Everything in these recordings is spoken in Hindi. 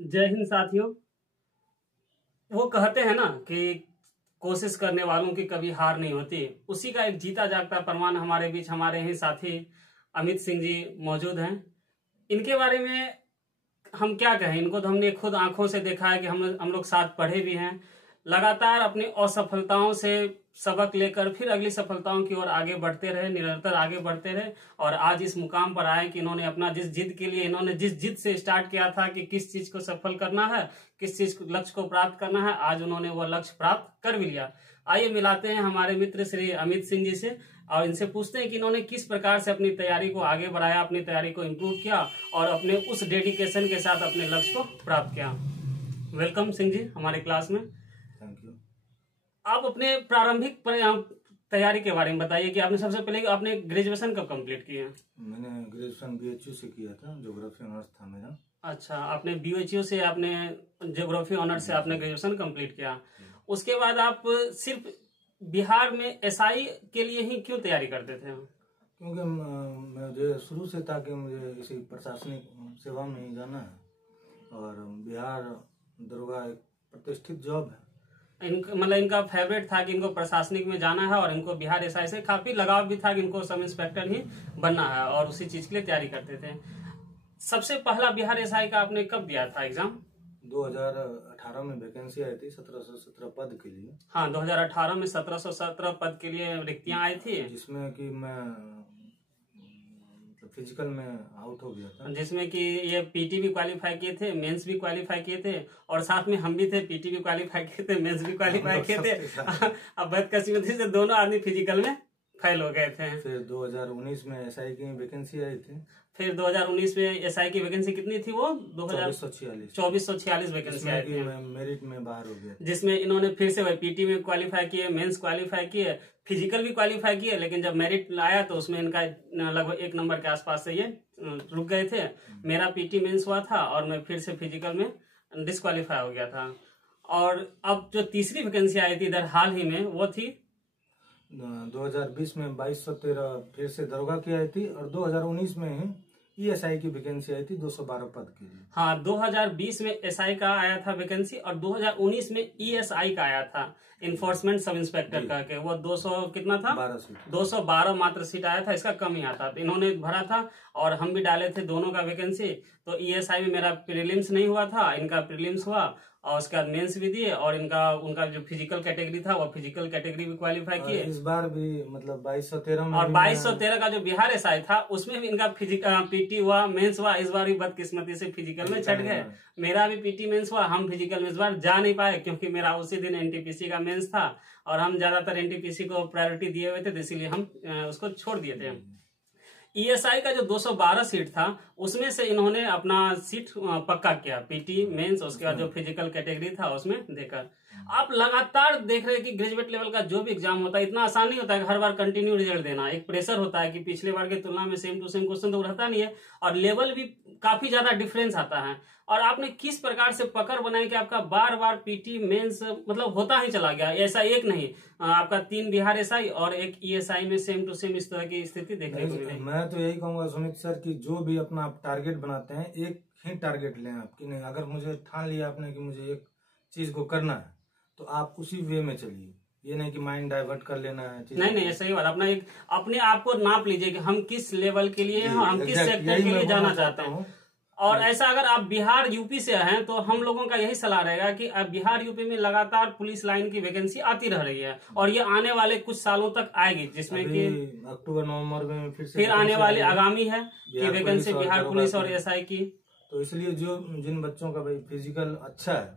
जय हिंद साथियों। वो कहते हैं ना कि कोशिश करने वालों की कभी हार नहीं होती। उसी का एक जीता जागता प्रमाण हमारे बीच हमारे ही साथी अमित सिंह जी मौजूद हैं। इनके बारे में हम क्या कहें, इनको तो हमने खुद आंखों से देखा है कि हम लोग साथ पढ़े भी हैं। लगातार अपनी असफलताओं से सबक लेकर फिर अगली सफलताओं की ओर आगे बढ़ते रहे, निरंतर आगे बढ़ते रहे और आज इस मुकाम पर आए कि इन्होंने अपना जिस जिद के लिए इन्होंने जिस जिद से स्टार्ट किया था कि किस चीज को सफल करना है, किस चीज लक्ष्य को प्राप्त करना है, आज उन्होंने वो लक्ष्य प्राप्त कर भी लिया। आइए मिलाते हैं हमारे मित्र श्री अमित सिंह जी से और इनसे पूछते हैं कि इन्होंने किस प्रकार से अपनी तैयारी को आगे बढ़ाया, अपनी तैयारी को इम्प्रूव किया और अपने उस डेडिकेशन के साथ अपने लक्ष्य को प्राप्त किया। वेलकम सिंह जी हमारे क्लास में। Thank you. आप अपने प्रारंभिक तैयारी के बारे में बताइए कि आपने सबसे पहले आपने ग्रेजुएशन कब कंप्लीट किए हैं? मैंने ग्रेजुएशन बीएचयू से किया था, ज्योग्राफी ऑनर्स था मेरा। अच्छा, आपने बीएचयू से आपने ज्योग्राफी ऑनर्स से आपने ग्रेजुएशन कंप्लीट किया। उसके बाद आप सिर्फ बिहार में एसआई के लिए ही क्यों तैयारी करते थे? क्योंकि मुझे शुरू से था कि मुझे इसी प्रशासनिक सेवा में ही जाना है और बिहार दरोगा एक प्रतिष्ठित जॉब है। मतलब इनका फेवरेट था कि इनको प्रशासनिक में जाना है और इनको बिहार एसआई से काफी लगाव भी था कि इनको सब इंस्पेक्टर ही बनना है और उसी चीज के लिए तैयारी करते थे। सबसे पहला बिहार एसआई का आपने कब दिया था एग्जाम? 2018 में वैकेंसी आई थी 1717 पद के लिए। हाँ, 2018 में 1717 पद के लिए रिक्तियां आई थी, जिसमें कि मैं फिजिकल में आउट हो गया था। जिसमें कि ये पीटी भी क्वालिफाई किए थे, मेंस भी क्वालिफाई किए थे और साथ में हम भी थे, पीटी भी क्वालिफाई किए थे, मेंस भी क्वालिफाई किए थे। अब बदकिस्मती से दोनों आदमी फिजिकल में फेल हो गए थे। फिर 2019 में एसआई की वैकेंसी आई थी। फिर 2019 में एसआई की वैकेंसी कितनी थी? वो 2446 वैकेंसी आई थी। मेरिट में बाहर हो गया, जिसमें इन्होंने फिर से पीटी में क्वालिफाई किए, मेंस क्वालिफाई किए, फिजिकल भी क्वालिफाई किए, लेकिन जब मेरिट आया तो उसमें इनका लगभग 1 नंबर के आसपास से ये रुक गए थे। मेरा पीटी मेंस हुआ था और मैं फिर से फिजिकल में डिस्क्वालीफाई हो गया था। और अब जो तीसरी वैकेंसी आई थी इधर हाल ही में, वो थी 2020 में 2213 फिर से दरोगा की आई थी और 2019 में ईएसआई की वैकेंसी आई थी 212 पद के लिए। हाँ, 2020 में एसआई का आया था वैकेंसी और 2019 में ईएसआई का आया था, इन्फोर्समेंट सब इंस्पेक्टर का के वो 200 कितना था? 12 सीट, 212 मात्र सीट आया था, इसका कम ही आता तो इन्होंने भरा था और हम भी डाले थे दोनों का वैकेंसी। तो ईएसआई में मेरा प्रीलिम्स नहीं हुआ था, इनका प्रीलिम्स हुआ और उसके बाद मेंस भी दिए और उनका जो फिजिकल कैटेगरी था वो फिजिकल कैटेगरी भी क्वालिफाई किए। इस बार भी मतलब 2213 में और 2213 का जो बिहार एसआई था उसमें भी इनका पीटी हुआ, मेंस हुआ। इस बार भी बदकिस्मती से फिजिकल में छट गए। मेरा भी पीटी मेंस हुआ, हम फिजिकल में इस बार जा नहीं पाए क्योंकि मेरा उसी दिन एनटीपीसी का मेंस था और हम ज्यादातर एनटीपीसी को प्रायोरिटी दिए हुए थे, तो इसीलिए हम उसको छोड़ दिए थे। ईएसआई का जो 212 सीट था उसमें से इन्होंने अपना सीट पक्का किया, पीटी मेंस, उसके बाद जो फिजिकल कैटेगरी था उसमें देकर। आप लगातार देख रहे हैं कि ग्रेजुएट लेवल का जो भी एग्जाम होता है इतना आसान नहीं होता है हर बार कंटिन्यू रिजल्ट देना। एक प्रेशर होता है कि पिछले बार की तुलना में सेम टू सेम क्वेश्चन तो रहता नहीं है और लेवल भी काफी ज्यादा डिफरेंस आता है। और आपने किस प्रकार से पकड़ बनाई कि आपका बार बार पीटी मेंस मतलब होता ही चला गया? ऐसा एक नहीं, आपका 3 बिहार एसआई और 1 ईएसआई में सेम टू सेम इस तरह की स्थिति देखने को मिली। मैं तो यही कहूंगा सुमित सर कि जो भी अपना आप टारगेट बनाते हैं एक ही टारगेट लें आप, कि नहीं अगर मुझे ठान लिया आपने कि मुझे एक चीज को करना है तो आप उसी वे में चलिए, ये नहीं कि माइंड डाइवर्ट कर लेना है। नहीं, सही बात। अपने आप को नाप लीजिए कि हम किस लेवल के लिए हैं, हम किस सेक्टर के लिए जाना चाहते हैं। और ऐसा अगर आप बिहार यूपी से हैं तो हम लोगों का यही सलाह रहेगा कि अब बिहार यूपी में लगातार पुलिस लाइन की वैकेंसी आती रह रही है और ये आने वाले कुछ सालों तक आएगी, जिसमें कि अक्टूबर नवंबर में फिर आने वाली आगामी है कि वैकेंसी बिहार पुलिस और एसआई की। तो इसलिए जिन बच्चों का भाई फिजिकल अच्छा है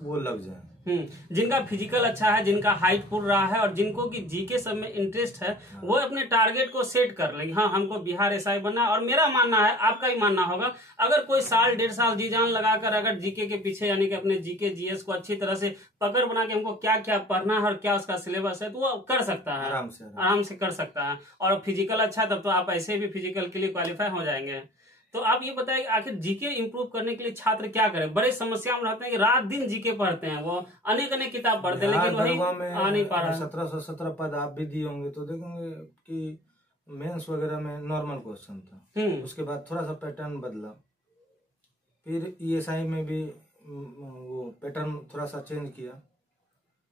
वो लग जाए। जिनका फिजिकल अच्छा है, जिनका हाइट पुर रहा है और जिनको की जीके सब में इंटरेस्ट है, वो अपने टारगेट को सेट कर लेंगे। हाँ, हमको बिहार एसआई बनना है। और मेरा मानना है, आपका ही मानना होगा, अगर कोई साल 1.5 साल जी जान लगाकर अगर जीके के पीछे यानी कि अपने जीके जीएस को अच्छी तरह से पकड़ बना के हमको क्या क्या पढ़ना है और क्या उसका सिलेबस है, तो वो कर सकता है, आराम से कर सकता है। और फिजिकल अच्छा तब तो आप ऐसे भी फिजिकल के लिए क्वालिफाई हो जाएंगे। तो आप ये बताइए आखिर जीके इंप्रूव करने के लिए छात्र क्या करें? बड़े समस्या में रहते हैं कि रात दिन जीके पढ़ते हैं, वो अनेक किताब पढ़ते हैं लेकिन वही आ नहीं पा रहा। 1717 पद आप भी दिए होंगे तो देखेंगे कि मेंस वगैरह में नॉर्मल क्वेश्चन था, उसके बाद थोड़ा सा पैटर्न बदला फिर ईएसआई में भी वो पैटर्न थोड़ा सा चेंज किया।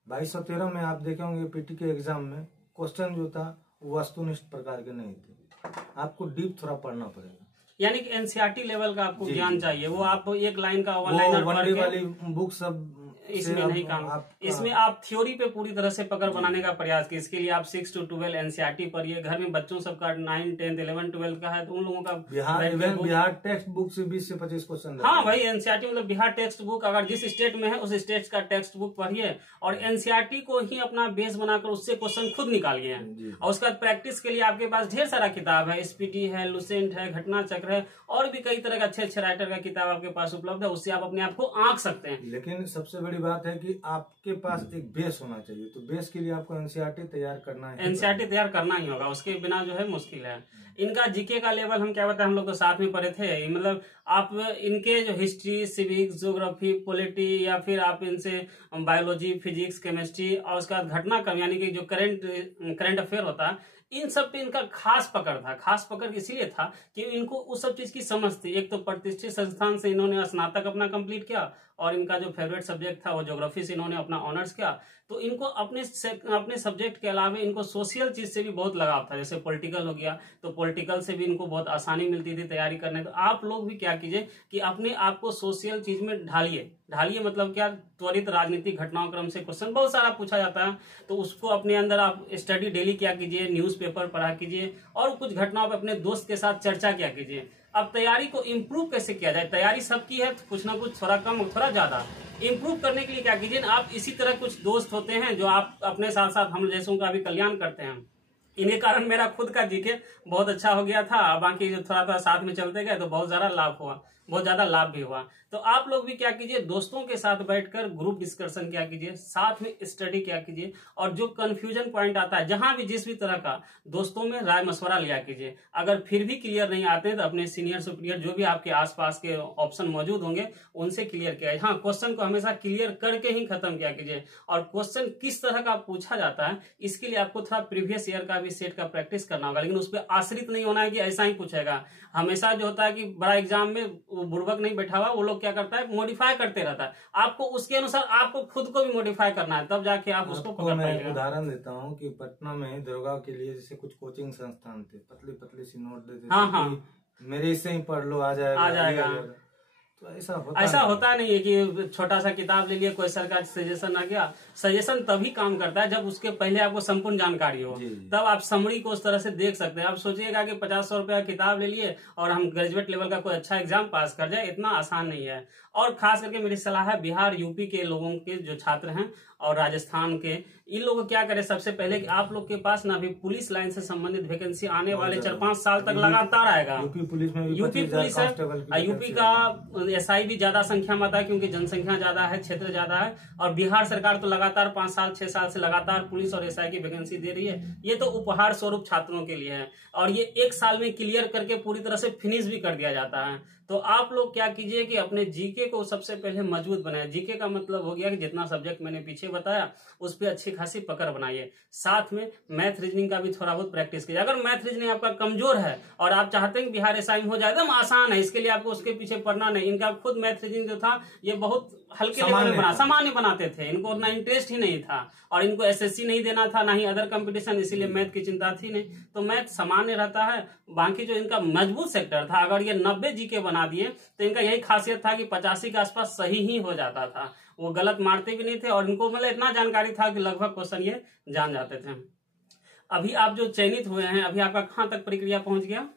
2213 में आप देखे होंगे पीटी के एग्जाम में क्वेश्चन जो था वो वस्तुनिष्ठ प्रकार के नहीं थे, आपको डीप थोड़ा पढ़ना पड़ेगा। यानी कि एनसीईआरटी लेवल का आपको जी, ज्ञान जी, चाहिए, वो आप एक लाइन का वन वो लाइनर वन पढ़ डे के वाली बुक सब इसमें नहीं काम, इसमें आप थ्योरी पे पूरी तरह से पकड़ बनाने का प्रयास कीजिए। इसके लिए आप 6 to 12 एनसीईआरटी पढ़िए। घर में बच्चों सबका 9, 10, 11, 12 का है तो उन लोगों का बिहार टेक्स्ट बुक से 20 से 25 क्वेश्चन। हाँ भाई, एनसीईआरटी मतलब बिहार टेक्स्ट बुक, अगर जिस स्टेट में है उस स्टेट का टेक्स्ट बुक पढ़िए और एनसीईआरटी को ही अपना बेस बनाकर उससे क्वेश्चन खुद निकालिए। और उसके बाद प्रैक्टिस के लिए आपके पास ढेर सारा किताब है, एसपीटी है, लुसेंट है, घटना चक्र है, और भी कई तरह के अच्छे अच्छे राइटर का किताब आपके पास उपलब्ध है, उससे आप अपने आप को आंक सकते हैं। लेकिन सबसे बड़ी बात है कि आपके पास एक बेस होना चाहिए, तो बेस के लिए आपको एनसीईआरटी तैयार करना है, एनसीईआरटी तैयार करना ही होगा, उसके बिना जो है मुश्किल है। इनका जीके का लेवल हम क्या बताएं, हम लोग तो साथ में पढ़े थे, मतलब आप इनके जो हिस्ट्री, सिविक्स, ज्योग्राफी, पॉलिटी, या फिर आप इनसे बायोलॉजी, फिजिक्स, केमिस्ट्री, और उसके बाद घटनाक्रम यानी कि जो करंट अफेयर होता है, इन सब पे इनका खास पकड़ था। खास पकड़ इसीलिए था कि इनको उस सब चीज की समझ थी। एक तो प्रतिष्ठित संस्थान से इन्होंने स्नातक अपना कंप्लीट किया, और इनका जो फेवरेट सब्जेक्ट था वो ज्योग्राफी से इन्होंने अपना ऑनर्स किया। तो इनको अपने सब्जेक्ट के अलावा इनको सोशल चीज से भी बहुत लगाव था, जैसे पॉलिटिकल हो गया, तो पॉलिटिकल से भी इनको बहुत आसानी मिलती थी तैयारी करने। तो आप लोग भी क्या कीजिए कि अपने आप को सोशल चीज में ढालिए। मतलब क्या, त्वरित राजनीतिक घटनाक्रम से क्वेश्चन बहुत सारा पूछा जाता है, तो उसको अपने अंदर आप स्टडी डेली किया कीजिए, न्यूज़पेपर पढ़ा कीजिए, और कुछ घटनाओं पर अपने दोस्त के साथ चर्चा किया कीजिए। अब तैयारी को इम्प्रूव कैसे किया जाए, तैयारी सबकी है, तो कुछ ना कुछ थोड़ा कम थोड़ा ज्यादा इम्प्रूव करने के लिए क्या कीजिए, आप इसी तरह कुछ दोस्त होते हैं जो आप अपने साथ साथ हम जैसों का भी कल्याण करते हैं। इनके कारण मेरा खुद का जीके बहुत अच्छा हो गया था, बाकी जो थोड़ा थोड़ा साथ में चलते गए तो बहुत ज्यादा लाभ भी हुआ। तो आप लोग भी क्या कीजिए, दोस्तों के साथ बैठकर ग्रुप डिस्कशन क्या कीजिए, साथ में स्टडी क्या कीजिए, और जो कंफ्यूजन पॉइंट आता है जहां भी जिस भी तरह का, दोस्तों में राय मशवरा लिया कीजिए। अगर फिर भी क्लियर नहीं आते तो अपने सीनियर सुपीरियर जो भी आपके आसपास के ऑप्शन मौजूद होंगे उनसे क्लियर किया। हाँ, क्वेश्चन को हमेशा क्लियर करके ही खत्म किया कीजिए। और क्वेश्चन किस तरह का पूछा जाता है इसके लिए आपको थोड़ा प्रीवियस ईयर का भी सेट का प्रैक्टिस करना होगा, लेकिन उस पर आश्रित नहीं होना है कि ऐसा ही पूछेगा। हमेशा जो होता है कि बड़ा एग्जाम में बुड़बक नहीं बैठा हुआ, वो लोग क्या करता है, मॉडिफाई करते रहता है। आपको उसके अनुसार आपको खुद को भी मॉडिफाई करना है, तब जाके आप उसको पकड़ पाएंगे। मैं उदाहरण देता हूँ कि पटना में दरोगा के लिए जैसे कुछ कोचिंग संस्थान थे, पतली पतली सी नोट देते थे। हाँ, मेरे इससे ही पढ़ लो, आ जाएगा। तो ऐसा होता नहीं है कि छोटा सा किताब ले लिए, कोई सरकार सजेशन आ गया। सजेशन तभी काम करता है जब उसके पहले आपको संपूर्ण जानकारी हो, तब आप समरी को उस तरह से देख सकते हैं। आप सोचिएगा कि 50-100 रुपया किताब ले लिए और हम ग्रेजुएट लेवल का कोई अच्छा एग्जाम पास कर जाए, इतना आसान नहीं है। और खास करके मेरी सलाह है बिहार यूपी के लोगों के जो छात्र हैं और राजस्थान के, इन लोगों को क्या करें, सबसे पहले कि आप लोग के पास ना अभी पुलिस लाइन से संबंधित वैकेंसी आने वाले 4-5 साल तक लगातार आएगा। यूपी पुलिस है, यूपी का एसआई भी ज्यादा संख्या में आता है क्योंकि जनसंख्या ज्यादा है, क्षेत्र ज्यादा है। और बिहार सरकार तो लगातार 5-6 साल से लगातार पुलिस और एसआई की वैकेंसी दे रही है। ये तो उपहार स्वरूप छात्रों के लिए है, और ये 1 साल में क्लियर करके पूरी तरह से फिनिश भी कर दिया जाता है। तो आप लोग क्या कीजिए कि अपने जीके को सबसे पहले मजबूत बनाए। जीके का मतलब हो गया कि जितना सब्जेक्ट मैंने पीछे बताया उस पर अच्छी खासी पकड़ बनाइए। साथ में मैथ रीजनिंग का भी थोड़ा बहुत प्रैक्टिस कीजिए। अगर मैथ रीजनिंग आपका कमजोर है और आप चाहते हैं कि बिहार एसआई में हो जाए, एकदम आसान है, इसके लिए आपको उसके पीछे पढ़ना नहीं। इनका खुद मैथ रीजनिंग जो था ये बहुत हल्के लेवल में सामान्य बनाते थे, इनको उतना इंटरेस्ट ही नहीं था, और इनको एसएससी नहीं देना था, ना ही अदर कंपटीशन, इसीलिए मैथ की चिंता थी नहीं। तो मैथ सामान्य रहता है। बाकी जो इनका मजबूत सेक्टर था, अगर ये 90 जीके बना दिए तो इनका यही खासियत था कि 85 के आसपास सही ही हो जाता था। वो गलत मारते भी नहीं थे, और इनको मतलब इतना जानकारी था कि लगभग क्वेश्चन ये जान जाते थे। अभी आप जो चयनित हुए हैं, अभी आपका कहाँ तक प्रक्रिया पहुंच गया?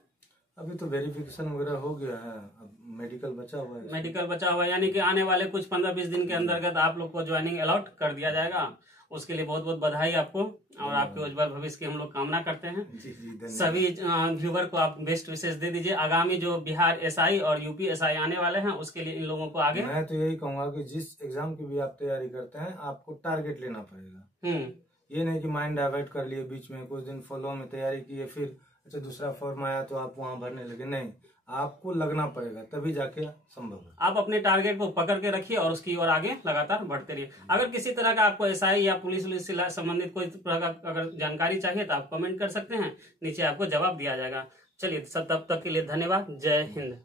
अभी तो वेरिफिकेशन वगैरह हो गया है, अब मेडिकल बचा हुआ है। यानी कि आने वाले कुछ 15-20 दिन के अंतर्गत आप लोग को ज्वाइनिंग अलॉट कर दिया जाएगा। उसके लिए बहुत बहुत बधाई आपको, और आपके उज्जवल भविष्य की हम लोग कामना करते हैं। जी, सभी व्यूवर को आप बेस्ट विशेष दे दीजिए। आगामी जो बिहार एसआई और यूपी एसआई आने वाले हैं उसके लिए इन लोगों को आगे, मैं तो यही कहूंगा कि जिस एग्जाम की भी आप तैयारी करते हैं आपको टारगेट लेना पड़ेगा। ये नहीं कि माइंड डाइवर्ट कर लिए बीच में, कुछ दिन फॉलो में तैयारी किए, फिर अच्छा दूसरा फॉर्म आया तो आप वहां भरने लगे। नहीं, आपको लगना पड़ेगा, तभी जाके संभव है। आप अपने टारगेट को पकड़ के रखिए और उसकी ओर आगे लगातार बढ़ते रहिए। अगर किसी तरह का आपको एसआई या पुलिस से संबंधित कोई तरह का अगर जानकारी चाहिए तो आप कमेंट कर सकते हैं, नीचे आपको जवाब दिया जाएगा। चलिए, तब तक के लिए धन्यवाद। जय हिंद।